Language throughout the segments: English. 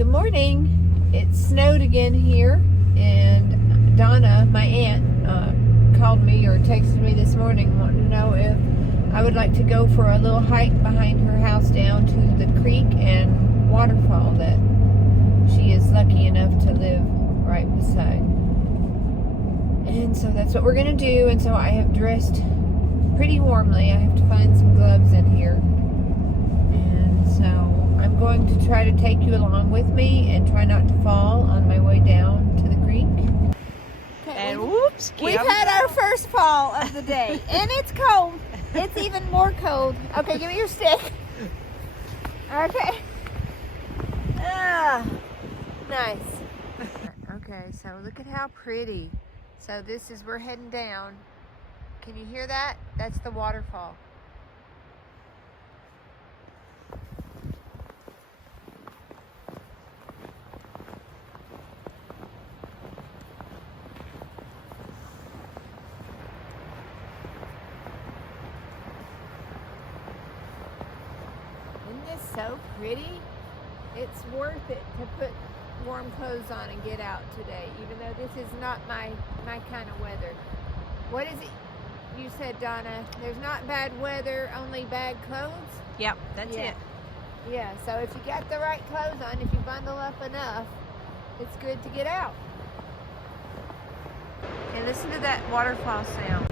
Good morning. It snowed again here, and Donna, my aunt, called me or texted me this morning wanting to know if I would like to go for a little hike behind her house down to the creek and waterfall that she is lucky enough to live right beside. And so that's what we're going to do, and so I have dressed pretty warmly. I have to find some gloves in here. And so I'm going to try to take you along with me and try not to fall on my way down to the creek. Okay, And whoops, we've had our first fall of the day, and it's cold. It's even more cold. Okay, give me your stick. Okay. Ah, nice. Okay, so look at how pretty. So this is, we're heading down. Can you hear that? That's the waterfall. Isn't this so pretty? It's worth it to put warm clothes on and get out today, even though this is not my kind of weather. What is it you said, Donna? There's not bad weather, only bad clothes? Yep, that's it. Yeah, so if you got the right clothes on, if you bundle up enough, it's good to get out. And listen to that waterfall sound.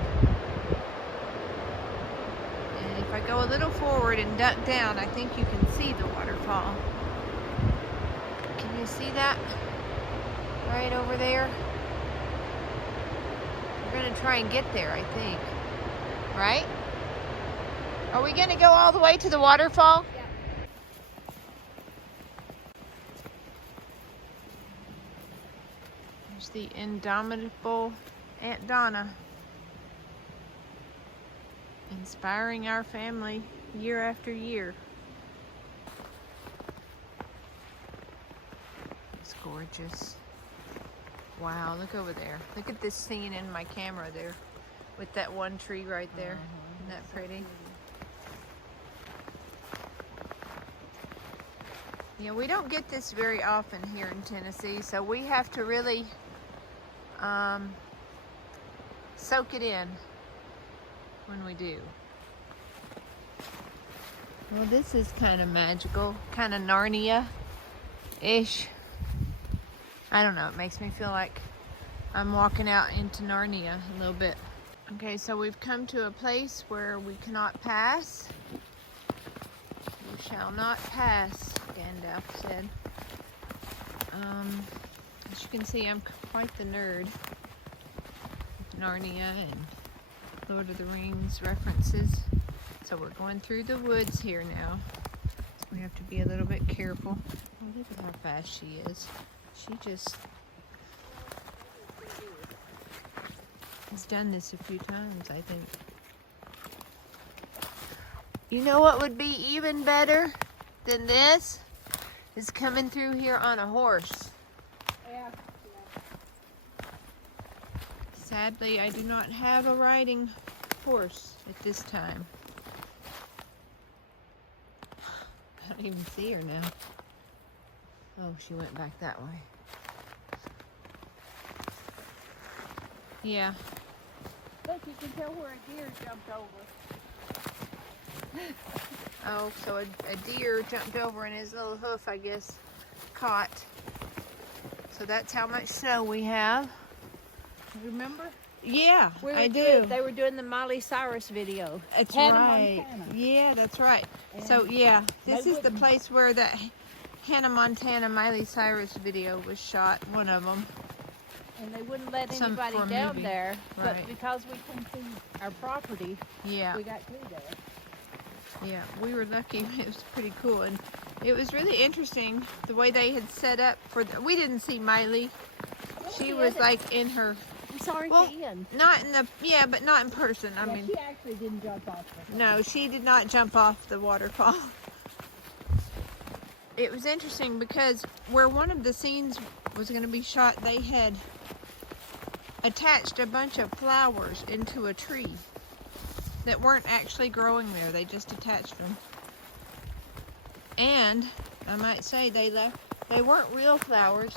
And if I go a little forward and duck down, I think you can see the waterfall. Can you see that? Right over there? We're going to try and get there, I think. Right? Are we going to go all the way to the waterfall? Yeah. There's the indomitable Aunt Donna, inspiring our family year after year. It's gorgeous. Wow, look over there. Look at this scene in my camera there with that one tree right there. Isn't that pretty? Yeah, we don't get this very often here in Tennessee, so we have to really soak it in when we do. Well, this is kind of magical, kind of Narnia-ish. I don't know, it makes me feel like I'm walking out into Narnia a little bit. Okay, so we've come to a place where we cannot pass. You shall not pass, Gandalf said. As you can see, I'm quite the nerd. Narnia and Lord of the Rings references. So we're going through the woods here now. So we have to be a little bit careful. Oh, look at how fast she is. She just has done this a few times, I think. You know what would be even better than this? Is coming through here on a horse. Yeah. Sadly, I do not have a riding horse at this time. I don't even see her now. Oh, she went back that way. Yeah. Look, you can tell where a deer jumped over. Oh, so a deer jumped over and his little hoof, I guess, caught. So that's how much snow we have. Remember? Yeah, I do. They were doing the Miley Cyrus video. That's Hannah, right. Montana. Yeah, that's right. And so yeah, this is the wouldn't. place where that Hannah Montana Miley Cyrus video was shot. One of them. And they wouldn't let For anybody a down movie. there, but Right. because we couldn't see our property, Yeah. we got through there. Yeah, we were lucky. It was pretty cool, and it was really interesting the way they had set up for. We didn't see Miley. She was like in her. I'm sorry, Well, Ian. not in the. Yeah, but not in person. I mean, She actually didn't jump off the thing. no, she did not jump off the waterfall. It was interesting because where one of the scenes was going to be shot, they had attached a bunch of flowers into a tree that weren't actually growing there. They just attached them. And I might say they left They weren't real flowers,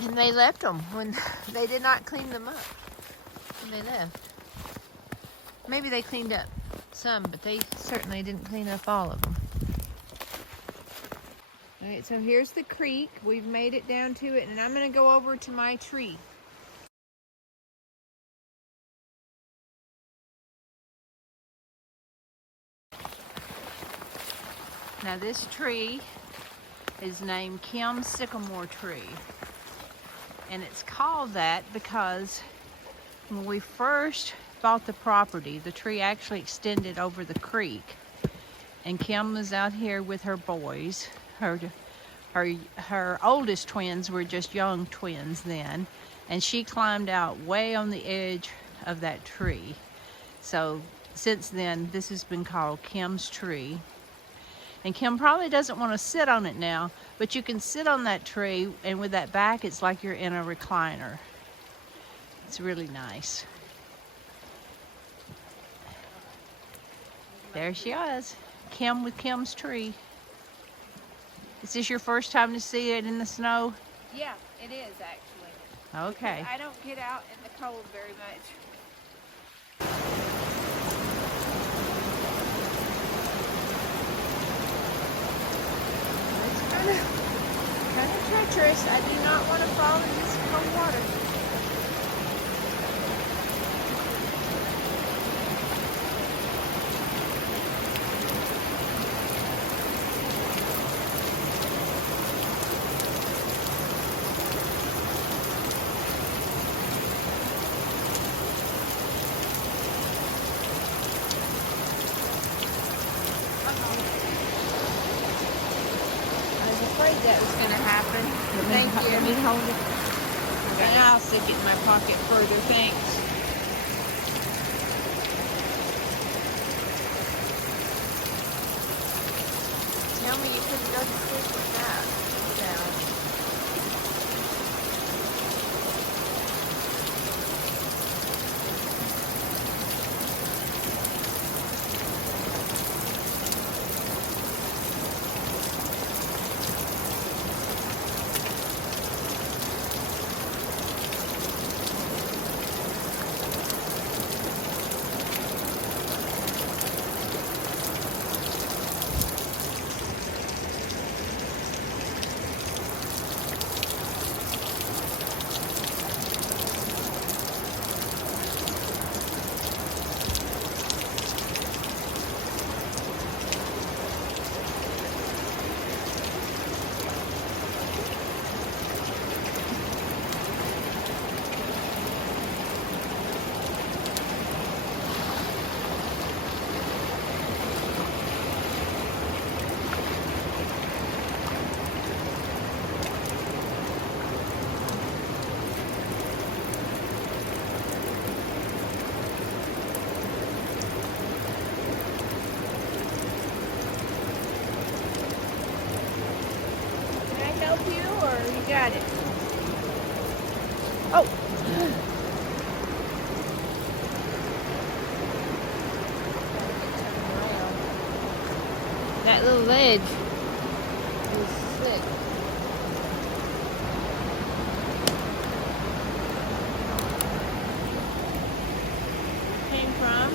and they left them when they did not clean them up when they left. Maybe they cleaned up some, but they certainly didn't clean up all of them. All right, so here's the creek. We've made it down to it, and I'm going to go over to my tree. Now this tree is named Kim's sycamore tree, and it's called that because when we first bought the property, the tree actually extended over the creek, and Kim was out here with her boys. Her oldest twins were just young twins then, and she climbed out way on the edge of that tree. So since then, this has been called Kim's tree. And Kim probably doesn't want to sit on it now, but you can sit on that tree, and with that back, it's like you're in a recliner. It's really nice. There she is, Kim with Kim's tree. Is this your first time to see it in the snow? Yeah, it is actually. Okay. I don't get out in the cold very much. Kind of treacherous. I do not want to fall in this cold water. That was going to happen. Thank you. Let me hold it. And I'll stick it in my pocket further. Thanks. Tell me you couldn't go to sleep with that. Yeah. Got it. Oh! That little ledge is slick. Came from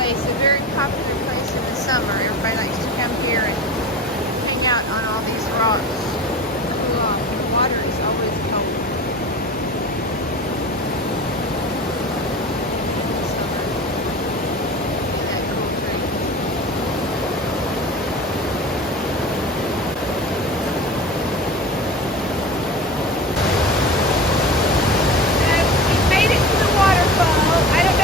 place, a very popular place in the summer. Everybody likes to come here and hang out on all these rocks. Cool off. The water is always cold. That cool tree. We made it to the waterfall. I don't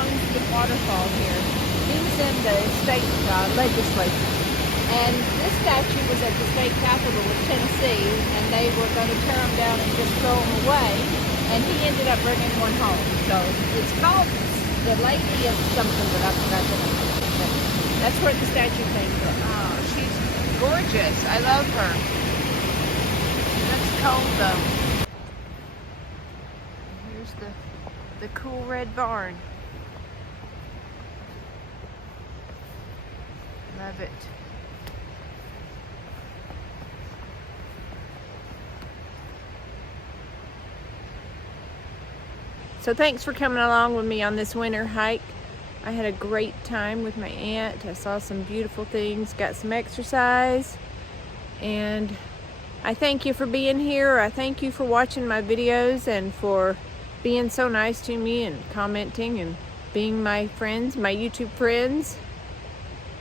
belongs to the Waterfall here. He was in the state legislature. And this statue was at the state capitol of Tennessee, and they were going to tear them down and just throw them away. And he ended up bringing one home. So it's called the Lady of something, but I forgot the name. But that's where the statue came from. Oh, she's gorgeous. I love her. That's cold though. Here's the cool red barn. Love it. So thanks for coming along with me on this winter hike. I had a great time with my aunt. I saw some beautiful things, got some exercise, and I thank you for being here. I thank you for watching my videos and for being so nice to me and commenting and being my friends, my YouTube friends.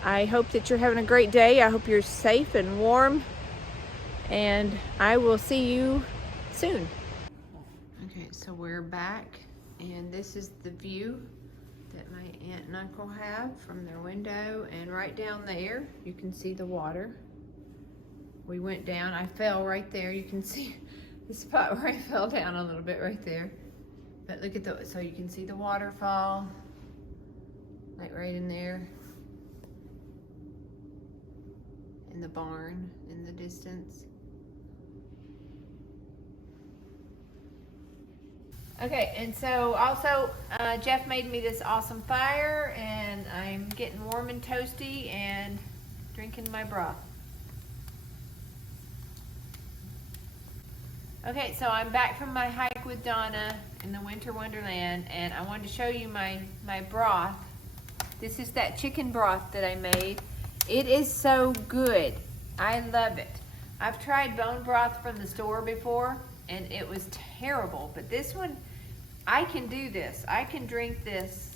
I hope that you're having a great day. I hope you're safe and warm, and I will see you soon. Okay, so we're back, and this is the view that my aunt and uncle have from their window, and right down there you can see the water. We went down, I fell right there. You can see the spot where I fell down a little bit right there. But look at the, so you can see the waterfall, like right in there. And the barn in the distance. Okay, and so also Jeff made me this awesome fire, and I'm getting warm and toasty and drinking my broth. Okay, so I'm back from my hike with Donna in the Winter Wonderland, and I wanted to show you my broth. This is that chicken broth that I made. It is so good. I love it. I've tried bone broth from the store before, and it was terrible, but this one, I can do this. I can drink this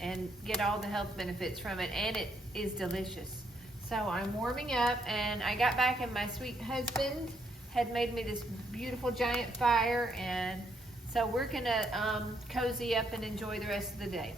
and get all the health benefits from it, and it is delicious. So I'm warming up, and I got back, and my sweet husband had made me this beautiful giant fire, and so we're gonna cozy up and enjoy the rest of the day.